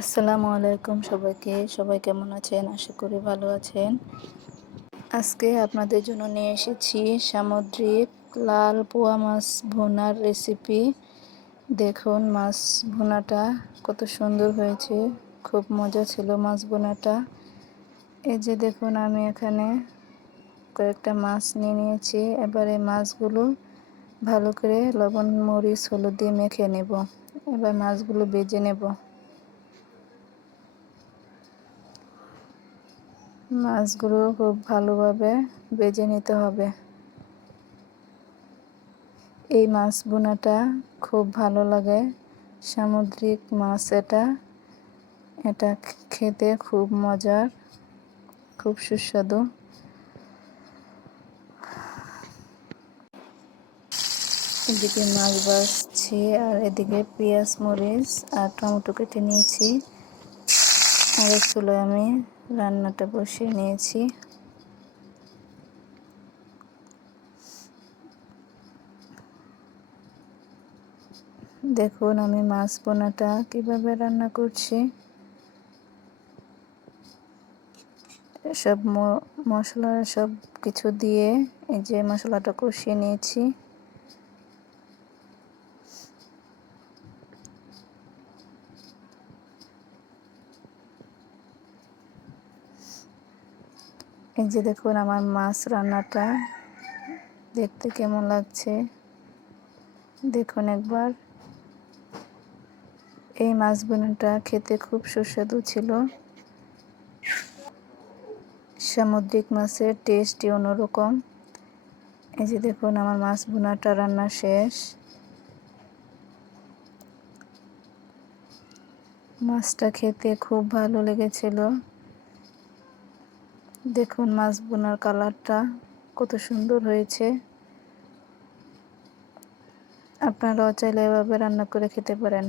আসসালামু আলাইকুম সবাইকে। সবাই কেমন আছেন? আশা করি ভালো আছেন। আজকে আপনাদের জন্য নিয়ে এসেছি সামুদ্রিক লাল পোয়া মাছ ভুনার রেসিপি। দেখুন মাছ ভুনাটা কত সুন্দর হয়েছে। খুব মজা ছিল মাছ ভুনাটা। এই যে দেখুন আমি এখানে কয়েকটা মাছ নিয়ে নিয়েছি। এবার এই মাছগুলো ভালো করে লবণ, মরিচ, হলুদ দিয়ে মেখে নেব। এবার মাছগুলো ভেজে নেব। মাছগুলো খুব ভালোভাবে ভেজে নিতে হবে। এই মাছ ভুনাটা খুব ভালো লাগে। সামুদ্রিক মাছ এটা খেতে খুব মজার, খুব সুস্বাদু। এদিকে মাছ ভাজছি আর এদিকে পেঁয়াজ, মরিচ আর টমেটো কেটে নিয়েছি। আর চুলায় আমি রান্নাটা বসিয়ে নিয়েছি। দেখুন আমি মাছ ভুনাটা কিভাবে রান্না করছি। সব মশলা সব কিছু দিয়ে এই যে মশলাটা কষিয়ে নিয়েছি। এই যে দেখুন আমার মাছ রান্নাটা দেখতে কেমন লাগছে দেখুন একবার। এই মাছ ভুনাটা খেতে খুব সুস্বাদু ছিল। সামুদ্রিক মাছের টেস্টই অন্যরকম। এই যে দেখুন আমার মাছ ভুনাটা রান্না শেষ। মাছটা খেতে খুব ভালো লেগেছিল। দেখুন মাছ ভুনার কালারটা কত সুন্দর হয়েছে। আপনারাও চাইলে এভাবে রান্না করে খেতে পারেন।